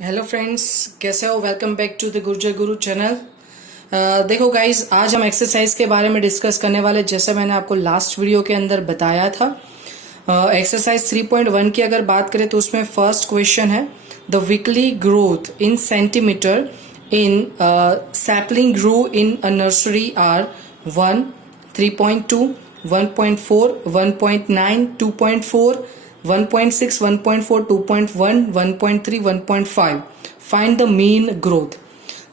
Hello friends, कैसे हो? Welcome back to the Gurjar Guru channel. देखो गाइज, आज हम एक्सरसाइज के बारे में डिस्कस करने वाले, जैसे मैंने आपको लास्ट वीडियो के अंदर बताया था। एक्सरसाइज 3.1 की अगर बात करें तो उसमें फर्स्ट क्वेश्चन है, the weekly growth in centimetre in sapling grew in a nursery are 1, 3.2, 1.4, 1.9, 2.4, 1.6, 1.4, 2.1, 1.3, 1.5. Find the mean growth.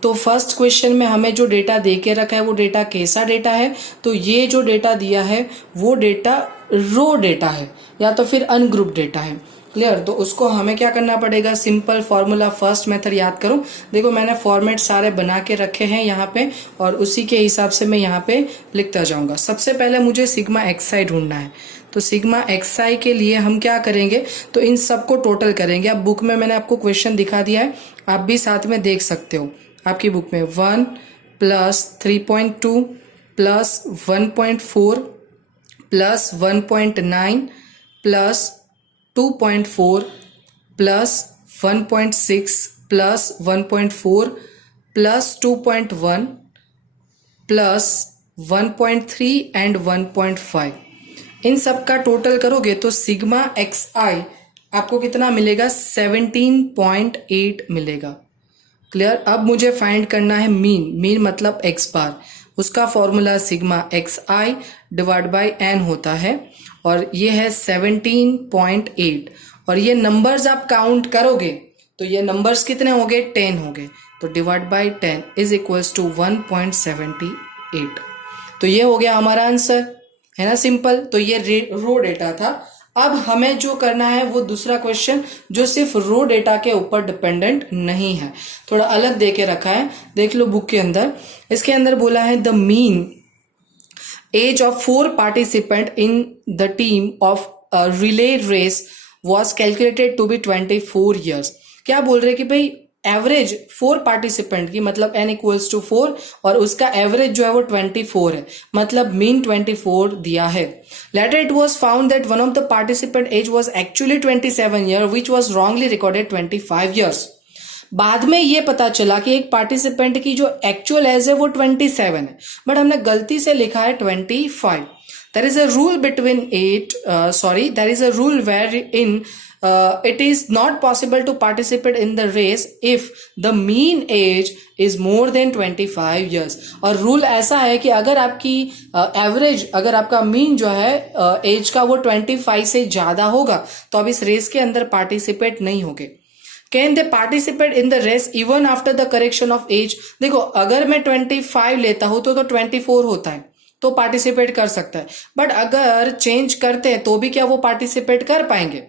तो फर्स्ट क्वेश्चन में हमें जो डेटा दे के रखा है वो डेटा कैसा डेटा है? तो ये जो डेटा दिया है वो डेटा रो डेटा है या तो फिर अनग्रुप डेटा है। क्लियर? तो उसको हमें क्या करना पड़ेगा? सिंपल फॉर्मूला, फर्स्ट मेथड याद करो। देखो, मैंने फॉर्मेट सारे बना के रखे हैं यहाँ पे और उसी के हिसाब से मैं यहाँ पे लिखता जाऊंगा। सबसे पहले मुझे सिग्मा एक्सआई ढूंढना है। तो सिग्मा एक्सआई के लिए हम क्या करेंगे? तो इन सबको टोटल करेंगे। अब बुक में मैंने आपको क्वेश्चन दिखा दिया है, आप भी साथ में देख सकते हो आपकी बुक में। 1 plus 3.2 plus 1.4 plus 1.9 plus 2.4 plus 1.6 plus 1.4 plus 2.1 plus 1.3 and 1.5। इन सब का टोटल करोगे तो सिग्मा एक्स आई आपको कितना मिलेगा? 17.8 मिलेगा। क्लियर? अब मुझे फाइंड करना है मीन। मीन मतलब एक्स बार। उसका formula sigma x i divide by n होता है और ये है 17.8। और ये नंबर्स आप काउंट करोगे तो ये नंबर्स कितने हो गए? 10 हो गए। तो divide by 10 is equals to 1.78। तो ये हो गया हमारा आंसर, है ना? सिंपल। तो ये रो डेटा था। अब हमें जो करना है वो दूसरा क्वेश्चन जो सिर्फ रो डेटा के ऊपर डिपेंडेंट नहीं है, थोड़ा अलग दे के रखा है। देख लो बुक के अंदर, इसके अंदर बोला है the mean age of 4 participant in the team of relay race was calculated to be 24 years. क्या बोल रहे कि भाई एवरेज 4 पार्टिसिपेंट की, मतलब n इक्वल्स टू 4 और उसका एवरेज जो है वो 24 है, मतलब मीन 24 दिया है। Later it was found that one of the participant age was actually 27 year which was wrongly recorded 25 years. बाद में ये पता चला कि एक पार्टिसिपेंट की जो एक्चुअल एज है वो 27 है, बट हमने गलती से लिखा है 25। There is a rule between there is a rule wherein it is not possible to participate in the race if the mean age is more than 25 years। और रूल ऐसा है कि अगर आपकी एवरेज, अगर आपका मीन जो है एज का वो 25 से ज्यादा होगा तो अब इस रेस के अंदर पार्टिसिपेट नहीं होगे। Can they participate in the race even after the correction of age? देखो, अगर मैं 25 लेता हूं तो 24 होता है, तो पार्टिसिपेट कर सकता है। बट अगर चेंज करते हैं तो भी क्या वो पार्टिसिपेट कर पाएंगे?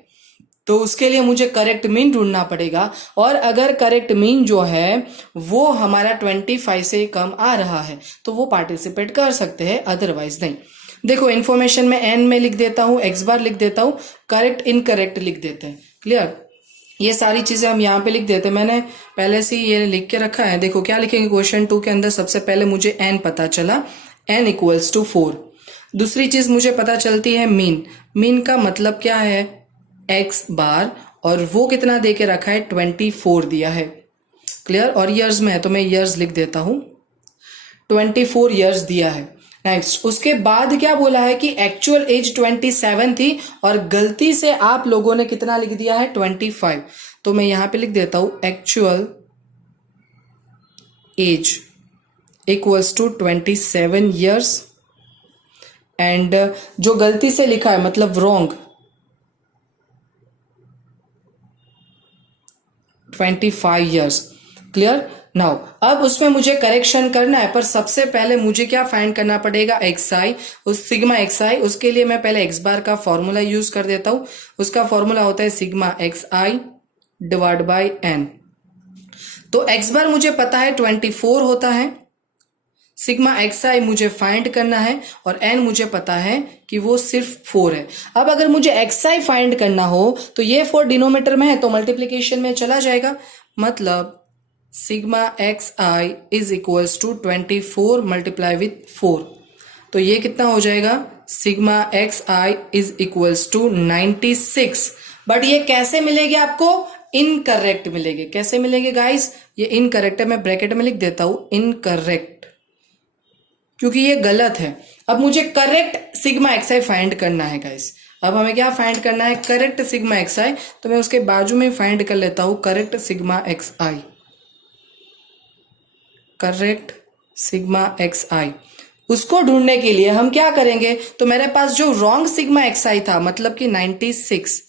तो उसके लिए मुझे करेक्ट मीन ढूंढना पड़ेगा। और अगर करेक्ट मीन जो है वो हमारा 25 से कम आ रहा है तो वो पार्टिसिपेट कर सकते हैं, अदरवाइज नहीं। देखो, इन्फॉर्मेशन में एन में लिख देता हूं, एक्स बार लिख देता हूं, करेक्ट इनकरेक्ट लिख देते हैं। क्लियर? ये सारी चीजें हम यहाँ पे लिख देते हैं। मैंने पहले से ये लिख के रखा है। देखो क्या लिखेंगे क्वेश्चन 2 के अंदर। सबसे पहले मुझे एन पता चला, n इक्वल्स टू 4। दूसरी चीज मुझे पता चलती है मीन। मीन का मतलब क्या है? x बार, और वो कितना दे के रखा है? 24 दिया है। क्लियर? और ईयर्स में है तो मैं ईयर्स लिख देता हूं, 24 ईयर्स दिया है। नेक्स्ट, उसके बाद क्या बोला है कि एक्चुअल एज 27 थी और गलती से आप लोगों ने कितना लिख दिया है? 25। तो मैं यहां पे लिख देता हूं actual age equals to 27 years and जो गलती से लिखा है मतलब रॉन्ग 25 ईयर्स। क्लियर? नाउ अब उसमें मुझे करेक्शन करना है, पर सबसे पहले मुझे क्या फाइंड करना पड़ेगा? एक्स आई, उस सिग्मा एक्स आई। उसके लिए मैं पहले एक्स बार का फॉर्मूला यूज कर देता हूं। उसका फॉर्मूला होता है sigma x i divide by n. तो एक्स बार मुझे पता है 24 होता है, सिग्मा एक्स आई मुझे फाइंड करना है और एन मुझे पता है कि वो सिर्फ 4 है। अब अगर मुझे एक्स आई फाइंड करना हो तो ये 4 डिनोमीटर में है तो मल्टीप्लीकेशन में चला जाएगा, मतलब sigma x i is equals to 24 multiply with 4। तो ये कितना हो जाएगा? Sigma x i is equals to 96। But ये कैसे मिलेगी आपको? इनकरेक्ट मिलेंगे। कैसे मिलेंगे गाइस? ये इनकरेक्ट है, मैं ब्रैकेट में लिख देता हूं इनकरेक्ट, क्योंकि ये गलत है। अब मुझे करेक्ट सिग्मा एक्सआई फाइंड करना है गाइस। अब हमें क्या फाइंड करना है? Correct sigma XI. तो मैं उसके बाजू में फाइंड कर लेता हूं correct sigma XI, correct sigma XI. उसको ढूंढने के लिए हम क्या करेंगे? तो मेरे पास जो रॉन्ग सिग्मा एक्सआई था, मतलब कि 96,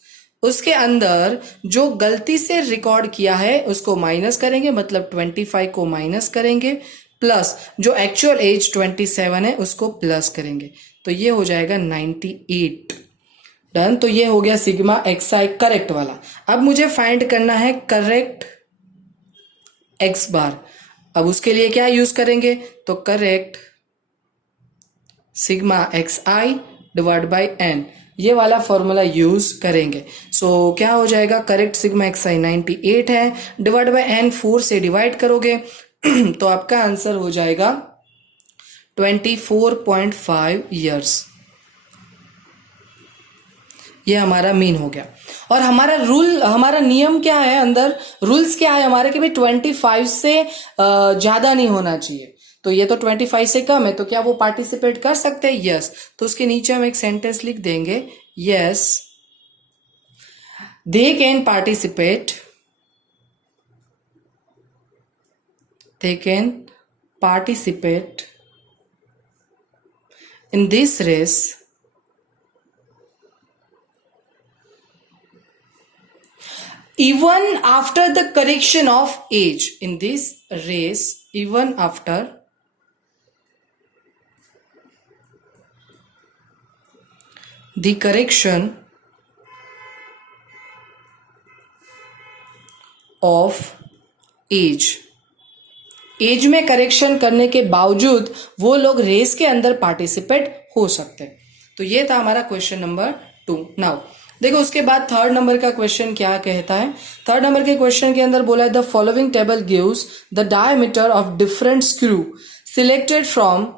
उसके अंदर जो गलती से रिकॉर्ड किया है उसको माइनस करेंगे, मतलब 25 को माइनस करेंगे, प्लस जो एक्चुअल एज 27 है उसको प्लस करेंगे, तो ये हो जाएगा 98। डन। तो ये हो गया सिग्मा एक्सआई करेक्ट वाला। अब मुझे फाइंड करना है करेक्ट एक्स बार। अब उसके लिए क्या यूज करेंगे? तो correct sigma x i divide by n, ये वाला फॉर्मूला यूज करेंगे। सो क्या हो जाएगा? करेक्ट सिग्मा एक्स आई 98 है, डिवाइड बाई एन 4 से डिवाइड करोगे तो आपका आंसर हो जाएगा 24.5 ईयर्स। ये हमारा मीन हो गया। और हमारा रूल, हमारा नियम क्या है, अंदर रूल्स क्या है हमारे कि भाई 25 से ज्यादा नहीं होना चाहिए। तो ये तो 25 से कम है, तो क्या वो पार्टिसिपेट कर सकते हैं? यस। तो उसके नीचे हम एक सेंटेंस लिख देंगे, yes they can participate, they can participate in this race even after the correction of age. In this race, even after the correction of age, age में करेक्शन करने के बावजूद वो लोग रेस के अंदर पार्टिसिपेट हो सकते हैं। तो ये था हमारा क्वेश्चन नंबर 2। नाउ देखो उसके बाद थर्ड नंबर का क्वेश्चन क्या कहता है। थर्ड नंबर के क्वेश्चन के अंदर बोला है the following table gives the diameter of different screw selected from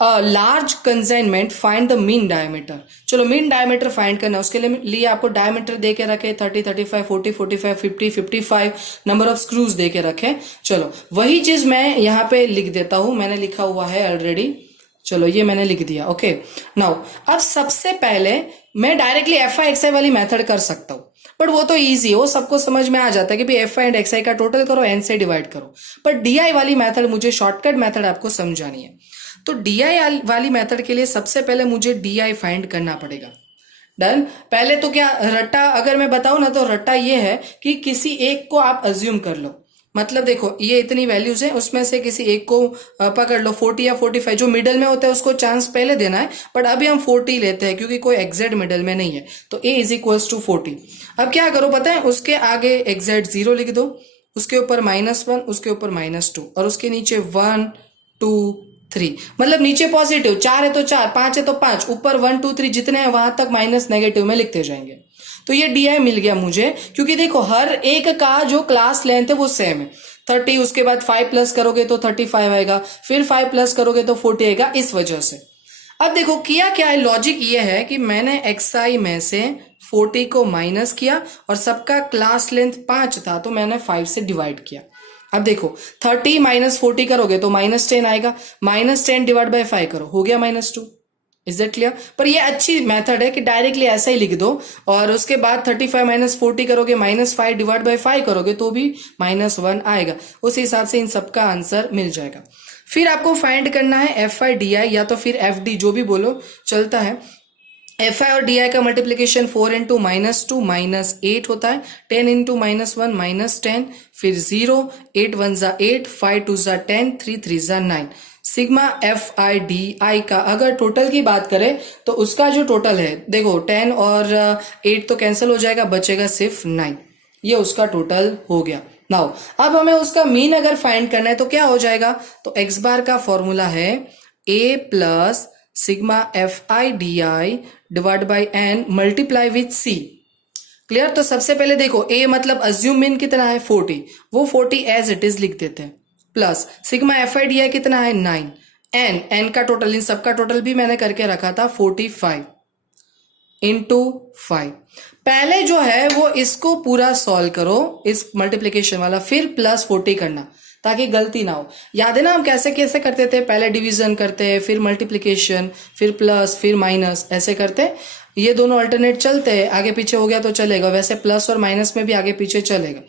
large consignment, find the mean diameter. चलो मीन डायमीटर फाइंड करना, उसके लिए आपको डायमीटर दे के रखे 30, 35, 40, 45, 50, 55 नंबर ऑफ स्क्रूज दे के रखे। चलो वही चीज मैं यहाँ पे लिख देता हूं, मैंने लिखा हुआ है ऑलरेडी। चलो ये मैंने लिख दिया। ओके नाउ अब सबसे पहले मैं डायरेक्टली एफ आई एक्स आई वाली मेथड कर सकता हूं, बट वो तो इजी है, वो सबको समझ में आ जाता है कि भाई एफ आई एंड एक्स आई का टोटल करो, एन से डिवाइड करो। पर डी आई वाली मेथड, मुझे शॉर्टकट मेथड आपको समझानी है। तो डी आई वाली मेथड के लिए सबसे पहले मुझे डी आई फाइंड करना पड़ेगा। डन। पहले तो क्या रट्टा अगर मैं बताऊं ना, तो रट्टा ये है कि किसी एक को आप अज्यूम कर लो। मतलब देखो ये इतनी वैल्यूज है, उसमें से किसी एक को पकड़ लो, 40 या 45, जो मिडल में होता है उसको चांस पहले देना है, बट अभी हम 40 लेते हैं क्योंकि कोई एग्जैक्ट मिडल में नहीं है। तो a इज इक्वल्स टू 40। अब क्या करो पता है, उसके आगे एग्जैक्ट 0 लिख दो, उसके ऊपर -1, उसके ऊपर -2, और उसके नीचे 1 2 3, मतलब नीचे पॉजिटिव 4 है तो 4, 5 है तो 5, ऊपर 1 2 3 जितने हैं वहां तक माइनस नेगेटिव में लिखते जाएंगे। तो ये डी आई मिल गया मुझे, क्योंकि देखो हर एक का जो क्लास लेंथ है वो सेम है। 30, उसके बाद 5 प्लस करोगे तो 35 आएगा, फिर 5 प्लस करोगे तो 40 आएगा, इस वजह से। अब देखो किया क्या है, लॉजिक ये है कि मैंने एक्स आई में से 40 को माइनस किया और सबका क्लास लेंथ 5 था तो मैंने 5 से डिवाइड किया। अब देखो 30 माइनस 40 करोगे तो -10 आएगा, -10 डिवाइड बाय 5 करो, हो गया -2। Is that clear? पर ये अच्छी मेथड है कि डायरेक्टली ऐसा ही लिख दो, और उसके बाद 35 माइनस 40 करोगे, -5 डिवाइड बाय 5 करोगे तो भी -1 आएगा। उस हिसाब से इन सबका आंसर मिल जाएगा। फिर आपको फाइंड करना है एफ आई डी आई, या तो फिर एफ डी, जो भी बोलो चलता है। एफ आई और डी आई का मल्टीप्लीकेशन 4 इंटू -2 -8 होता है, 10 इंटू -1 -10, फिर 0, 8 1 जा 8, 5 2 जा 10, 3 3 जा 9। सिग्मा एफ आई डी आई का अगर टोटल की बात करें तो उसका जो टोटल है, देखो 10 और 8 तो कैंसिल हो जाएगा, बचेगा सिर्फ 9। ये उसका टोटल हो गया। नाउ अब हमें उसका मीन अगर फाइंड करना है तो क्या हो जाएगा, तो एक्स बार का फॉर्मूला है a plus sigma f i d i divide by n multiply with c। Clear? तो सबसे पहले देखो a मतलब अज्यूम मीन कितना है 40, वो 40 एज इट इज लिख देते हैं, plus sigma f i d आई कितना है 9, एन का टोटल, इन सबका टोटल भी मैंने करके रखा था 45 इंटू 5, पहले जो है वो इसको पूरा सॉल्व करो, इस मल्टीप्लिकेशन वाला, फिर प्लस 40 करना ताकि गलती ना हो। याद है ना हम कैसे कैसे करते थे, पहले डिवीजन करते, फिर मल्टीप्लिकेशन, फिर प्लस, फिर माइनस, ऐसे करते। ये दोनों अल्टरनेट चलते हैं, आगे पीछे हो गया तो चलेगा, वैसे प्लस और माइनस में भी आगे पीछे चलेगा।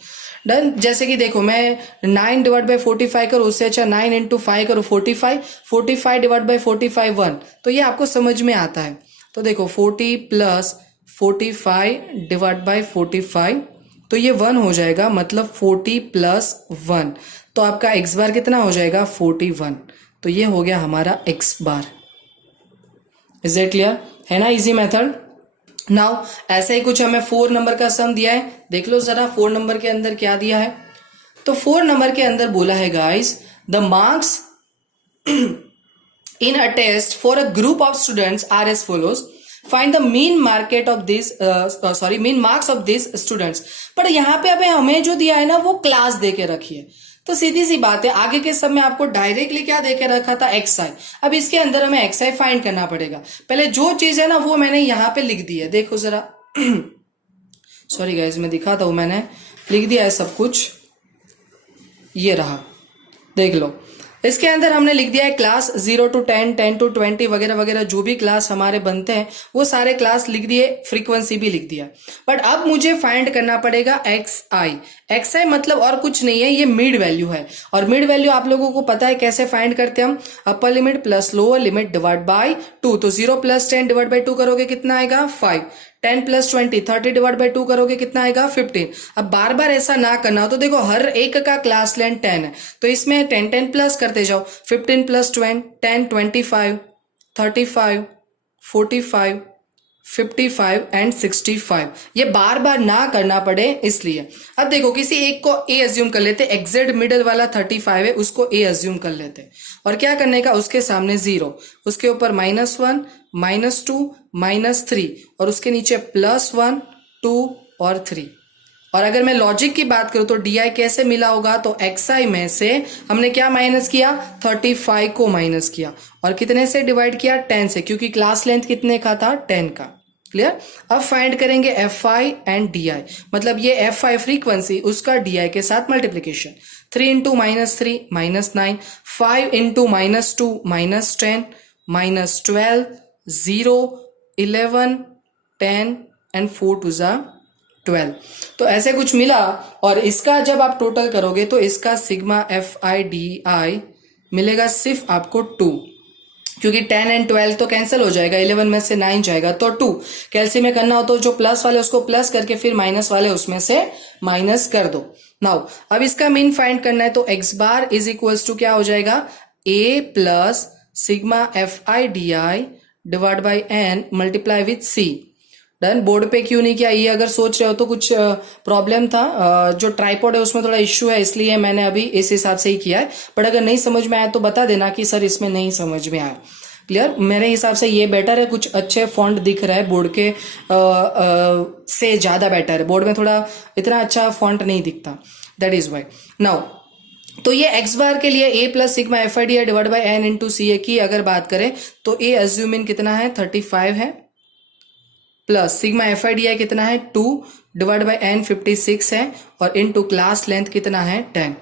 डन। जैसे कि देखो मैं 9 डिवाइड बाई 45 करूँ, उससे अच्छा 9 इंटू 5 करूँ 45, 45 डिवाइड बाई 45 1, तो ये आपको समझ में आता है। तो देखो 40 प्लस 45 डिवाइड बाई 45, तो ये 1 हो जाएगा, मतलब 40 प्लस 1, तो आपका x बार कितना हो जाएगा 41। तो ये हो गया हमारा x bar. Is it clear? है ना इजी मेथड। नाउ ऐसे ही कुछ हमें 4 नंबर का सम दिया है, देख लो जरा 4 नंबर के अंदर क्या दिया है। तो 4 नंबर के अंदर बोला है guys, the marks in a test for a group of students are as follows. Find the mean marks of these students. पर यहाँ पे अभी हमें जो दिया है ना वो क्लास दे के रखी है, तो सीधी सी बात है, आगे के सब में आपको डायरेक्टली क्या दे के रखा था xi। अब इसके अंदर हमें xi फाइंड करना पड़ेगा। पहले जो चीज है ना वो मैंने यहाँ पे लिख दी है, देखो जरा सॉरी गाइज, मैं दिखाता हूं, मैंने लिख दिया है सब कुछ, ये रहा, देख लो। इसके अंदर हमने लिख दिया है क्लास 0 to 10, 10 to 20 वगैरह वगैरह, जो भी क्लास हमारे बनते हैं वो सारे क्लास लिख दिए, फ्रीक्वेंसी भी लिख दिया। बट अब मुझे फाइंड करना पड़ेगा xi मतलब और कुछ नहीं है, ये मिड वैल्यू है। और मिड वैल्यू आप लोगों को पता है कैसे फाइंड करते हैं हम, upper limit plus lower limit divide by 2। तो 0 प्लस 10 डिवाइड बाय 2 करोगे कितना आएगा 5, 10 प्लस 20 30 डिवाइड बाय 2 करोगे कितना आएगा 15। अब बार बार ऐसा ना करना हो, तो देखो हर एक का क्लास लेंथ 10 है, तो इसमें 10 10 प्लस करते जाओ, 15 प्लस 10 25 35 45 55 एंड 65, ये बार बार ना करना पड़े इसलिए। अब देखो किसी एक को ए अज्यूम कर लेते, एग्जैक्ट मिडल वाला 35 है, उसको ए अज्यूम कर लेते, और क्या करने का, उसके सामने 0, उसके ऊपर -1 -2 -3, और उसके नीचे +1 2 और 3। और अगर मैं लॉजिक की बात करूं तो डी कैसे मिला होगा, तो xi में से हमने क्या माइनस किया, 35 को माइनस किया, और कितने से डिवाइड किया 10 से, क्योंकि क्लास लेंथ कितने का था 10 का। क्लियर? अब फाइंड करेंगे fi एंड di, मतलब ये fi फ्रीक्वेंसी, उसका di के साथ मल्टीप्लीकेशन, 3 इंटू -3 -9, 5 इंटू -2 -10 -12 0 11 10 एंड 4 2 12। तो ऐसे कुछ मिला, और इसका जब आप टोटल करोगे तो इसका सिग्मा FIDI मिलेगा सिर्फ आपको 2, क्योंकि 10 एंड 12 तो कैंसिल हो जाएगा, 11 में से 9 जाएगा, तो 2 कैलसी में करना हो तो जो प्लस वाले उसको प्लस करके फिर माइनस वाले उसमें से माइनस कर दो। नाउ अब इसका मीन फाइंड करना है, तो x bar is equals to क्या हो जाएगा, a plus sigma FIDI divide by n multiply with c। Done. Board पे क्यों नहीं किया, ये अगर सोच रहे हो तो कुछ प्रॉब्लम था, जो ट्राइपॉड है उसमें थोड़ा इश्यू है, इसलिए मैंने अभी इस हिसाब से ही किया है। बट अगर नहीं समझ में आया तो बता देना कि सर इसमें नहीं समझ में आया। क्लियर? मेरे हिसाब से ये बेटर है, कुछ अच्छे फॉन्ट दिख रहा है बोर्ड के से ज्यादा बेटर है, बोर्ड में थोड़ा इतना अच्छा फॉन्ट नहीं दिखता, दैट इज वाई। नाउ तो ये x बार के लिए a plus sigma FIDI divide by n into C की अगर बात करें तो a अज्यूम इन कितना है 35 है, प्लस सिग्मा FIDI कितना है 2 डिवाइड बाई n 56 है, और इनटू क्लास लेंथ कितना है 10।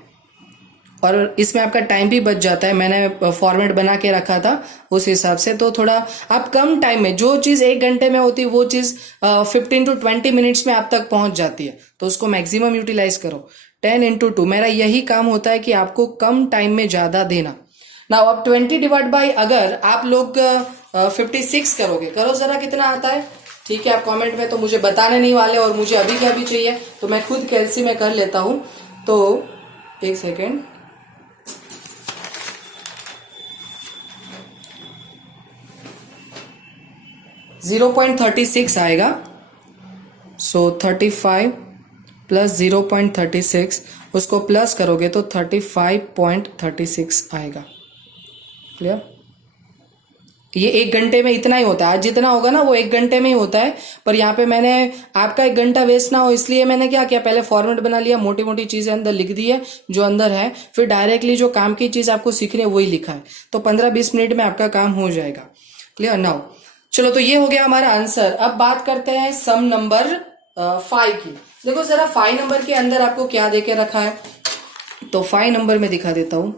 और इसमें आपका टाइम भी बच जाता है, मैंने फॉर्मेट बना के रखा था उस हिसाब से, तो थोड़ा आप कम टाइम में, जो चीज़ 1 घंटे में होती है वो चीज़ 15 to 20 मिनट्स में आप तक पहुंच जाती है, तो उसको मैक्सिमम यूटिलाइज करो। 10 इंटू 2, मेरा यही काम होता है कि आपको कम टाइम में ज़्यादा देना। ना अब 20 डिवाइड बाई अगर आप लोग 56 करोगे, करो जरा कितना आता है, ठीक है? आप कमेंट में तो मुझे बताने नहीं वाले, और मुझे अभी क्या भी चाहिए, तो मैं खुद कैलसी में कर लेता हूं। तो एक सेकेंड, .36 आएगा। सो 35 प्लस 0.36, उसको प्लस करोगे तो 35.36 आएगा। क्लियर? ये 1 घंटे में इतना ही होता है, आज जितना होगा ना वो 1 घंटे में ही होता है, पर यहाँ पे मैंने आपका 1 घंटा वेस्ट ना हो इसलिए मैंने क्या किया, पहले फॉर्मेट बना लिया, मोटी मोटी चीजें अंदर लिख दी है जो अंदर है, फिर डायरेक्टली जो काम की चीज आपको सीखनी है वही लिखा है, तो 15-20 मिनट में आपका काम हो जाएगा। क्लियर? नाउ चलो, तो ये हो गया हमारा आंसर। अब बात करते हैं सम नंबर फाइव की। देखो जरा 5 नंबर के अंदर आपको क्या देके रखा है, तो 5 नंबर में दिखा देता हूं।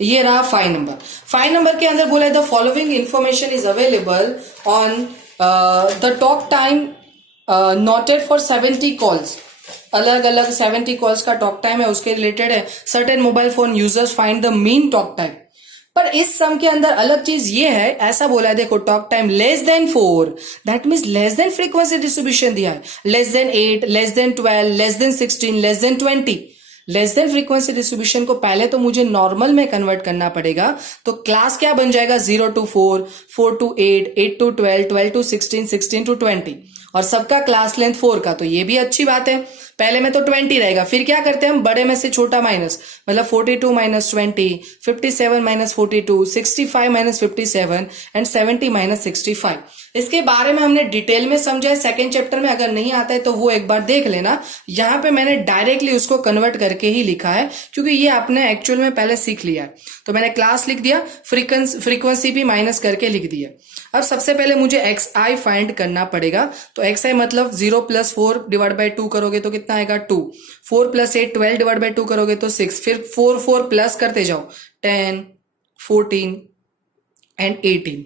ये रहा 5 नंबर। 5 नंबर के अंदर बोला है the following information is available on the talk time noted for 70 calls. अलग अलग 70 कॉल्स का टॉक टाइम है, उसके रिलेटेड है। Certain mobile phone users find the mean talk time. पर इस सम के अंदर अलग चीज ये है, ऐसा बोला है देखो talk time less than 4, that means less than frequency distribution दिया है, less than 8, less than 12, less than 16, less than 20। Less than frequency distribution को पहले तो मुझे नॉर्मल में कन्वर्ट करना पड़ेगा, तो क्लास क्या बन जाएगा 0 to 4, 4 to 8, 8 to 12, 12 to 16, 16 to 20, और सबका क्लास लेंथ 4 का, तो ये भी अच्छी बात है। पहले में तो 20 रहेगा, फिर क्या करते हैं हम, बड़े में से छोटा माइनस, मतलब 42 minus 20, 57 minus 42, 65 minus 57 and 70 minus 65। इसके बारे में हमने डिटेल में समझा है सेकेंड चैप्टर में, अगर नहीं आता है तो वो एक बार देख लेना। यहाँ पे मैंने डायरेक्टली उसको कन्वर्ट करके ही लिखा है, क्योंकि ये आपने एक्चुअल में पहले सीख लिया है। तो मैंने क्लास लिख दिया, फ्रीक्वेंसी भी माइनस करके लिख दिया। अब सबसे पहले मुझे एक्स आई फाइंड करना पड़ेगा, तो एक्स आई मतलब 0 प्लस 4 डिवाइड बाई 2 करोगे तो कितना आएगा 2, 4 प्लस 8 12 डिवाइड बाई 2 करोगे तो 6, फिर 4 4 प्लस करते जाओ 10, 14 एंड 18।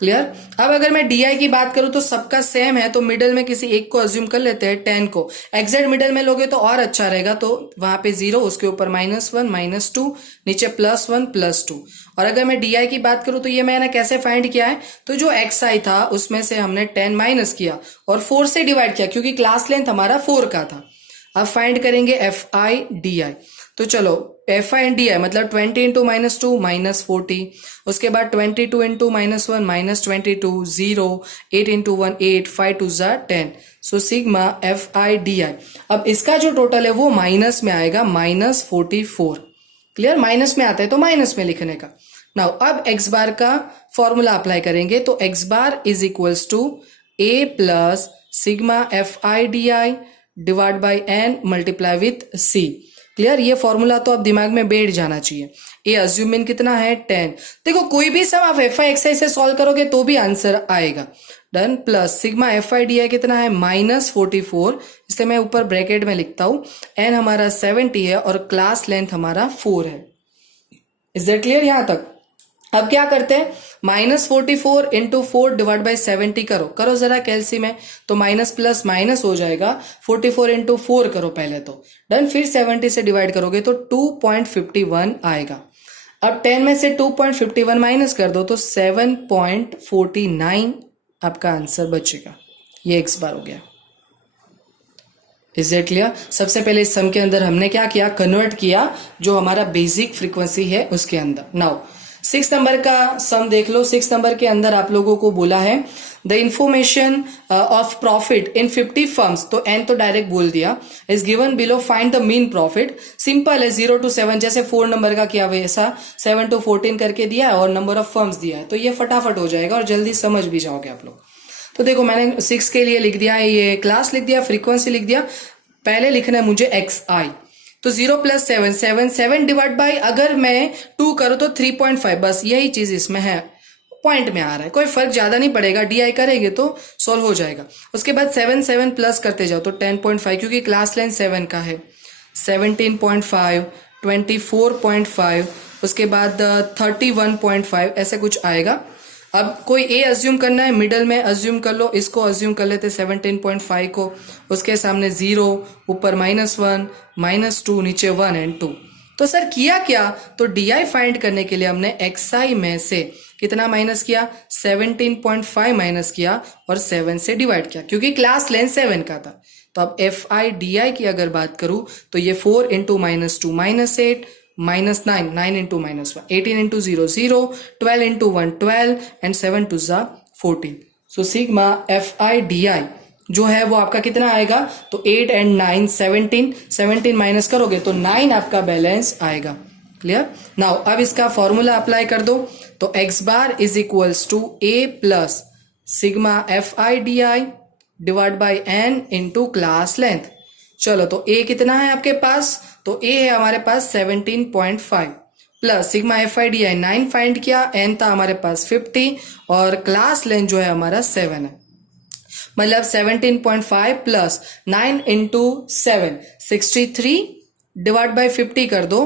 क्लियर। अब अगर मैं DI की बात करूं तो सबका सेम है, तो मिडल में किसी एक को अज्यूम कर लेते हैं 10 को। एग्जैक्ट मिडल में लोगे तो और अच्छा रहेगा, तो वहां पे 0, उसके ऊपर -1 -2, नीचे +1 +2। और अगर मैं DI की बात करूं तो ये मैंने कैसे फाइंड किया है, तो जो XI था उसमें से हमने 10 माइनस किया और 4 से डिवाइड किया, क्योंकि क्लास लेंथ हमारा 4 का था। अब फाइंड करेंगे FI DI। तो चलो FI एंड DI मतलब 20 इंटू -2 -40, उसके बाद 22 into -1 -22, 0, 8 into 1 8, 5 2 10। So sigma FI DI। अब इसका जो टोटल है वो माइनस में आएगा, -44। क्लियर, माइनस में आता है तो माइनस में लिखने का। नाउ अब x बार का फॉर्मूला अप्लाई करेंगे, तो x bar is equals to a plus sigma FI DI divide by n multiply with c। Clear, ये फॉर्मूला तो अब दिमाग में बैठ जाना चाहिए। ए अज्यूम इन कितना है 10। देखो कोई भी सम आप FI XI से सॉल्व करोगे तो भी आंसर आएगा। Done, plus sigma FI DI कितना है -44, इससे मैं ऊपर ब्रैकेट में लिखता हूं, n हमारा 70 है और क्लास लेंथ हमारा 4 है। इज दैट क्लियर यहां तक। अब क्या करते हैं, -44 इंटू 4 डिवाइड बाई 70 करो जरा कैलसी में, तो माइनस प्लस माइनस हो जाएगा। 44 इंटू 4 करो पहले तो, डन, फिर 70 से डिवाइड करोगे तो 2.51 आएगा। अब 10 में से 2.51 माइनस कर दो तो 7.49 आपका आंसर बचेगा। ये x बार हो गया। Is it clear. सबसे पहले इस सम के अंदर हमने क्या किया, कन्वर्ट किया जो हमारा बेसिक फ्रीक्वेंसी है उसके अंदर। नाउ 6 नंबर का सम देख लो। 6 नंबर के अंदर आप लोगों को बोला है the information of profit in 50 firms, तो n तो डायरेक्ट बोल दिया, is given below, find the mean profit. Simple है, 0 to 7, जैसे 4 नंबर का किया वैसा 7 to 14 करके दिया है और नंबर ऑफ फर्म्स दिया है, तो ये फटाफट हो जाएगा और जल्दी समझ भी जाओगे आप लोग। तो देखो मैंने 6 के लिए लिख दिया, ये क्लास लिख दिया, फ्रीक्वेंसी लिख दिया। पहले लिखना है मुझे XI, तो 0 प्लस 7 डिवाइड बाई, अगर मैं 2 करूं तो 3.5, बस यही चीज इसमें है, पॉइंट में आ रहा है, कोई फर्क ज्यादा नहीं पड़ेगा, DI करेंगे तो सॉल्व हो जाएगा। उसके बाद 7 प्लस करते जाओ तो 10.5, क्योंकि क्लास लेंथ 7 का है, 17.5, 24.5, उसके बाद 31.5, ऐसे कुछ आएगा। अब कोई ए अज्यूम करना है, मिडल में अज्यूम कर लो, इसको अज्यूम कर लेते 17.5 को, उसके सामने 0, ऊपर -1, -2, नीचे 1 एंड 2। तो सर किया क्या, तो DI फाइंड करने के लिए हमने XI में से कितना माइनस किया, 17.5 माइनस किया और 7 से डिवाइड किया, क्योंकि क्लास लेंथ 7 का था। तो अब FI DI की अगर बात करूं तो ये 4 into -2 -8, -9, 9 into -1, 18 into 0 0, 12 into 1 12 and 7 2 14। So sigma FI DI जो है वो आपका कितना आएगा, तो 8 एंड 9 17 माइनस करोगे तो 9 आपका बैलेंस आएगा। क्लियर। नाउ अब इसका फॉर्मूला अप्लाई कर दो, तो x bar is equals to a plus sigma FI DI divide by n into class length. चलो तो a कितना है आपके पास, तो a है हमारे पास 17.5 plus sigma f i d I 9 find किया, एन था हमारे पास 50 और क्लास लेंथ जो है हमारा 7 है, मतलब 17.5 प्लस 9 इंटू 7 63 डिवाइड बाई 50 कर दो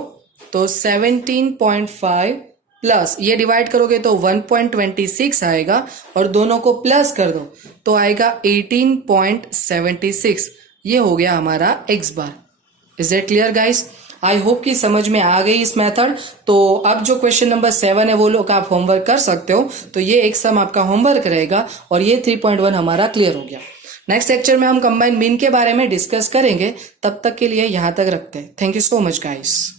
तो 17.5 प्लस ये डिवाइड करोगे तो 1.26 आएगा और दोनों को प्लस कर दो तो आएगा 18.76। ये हो गया हमारा x bar. Is it clear guys? I hope कि समझ में आ गई इस मेथड। तो अब जो क्वेश्चन नंबर 7 है वो लोग आप होमवर्क कर सकते हो, तो ये एक सम आपका होमवर्क रहेगा और ये 3.1 हमारा क्लियर हो गया। नेक्स्ट लेक्चर में हम कंबाइन मीन के बारे में डिस्कस करेंगे, तब तक के लिए यहां तक रखते हैं। Thank you so much guys.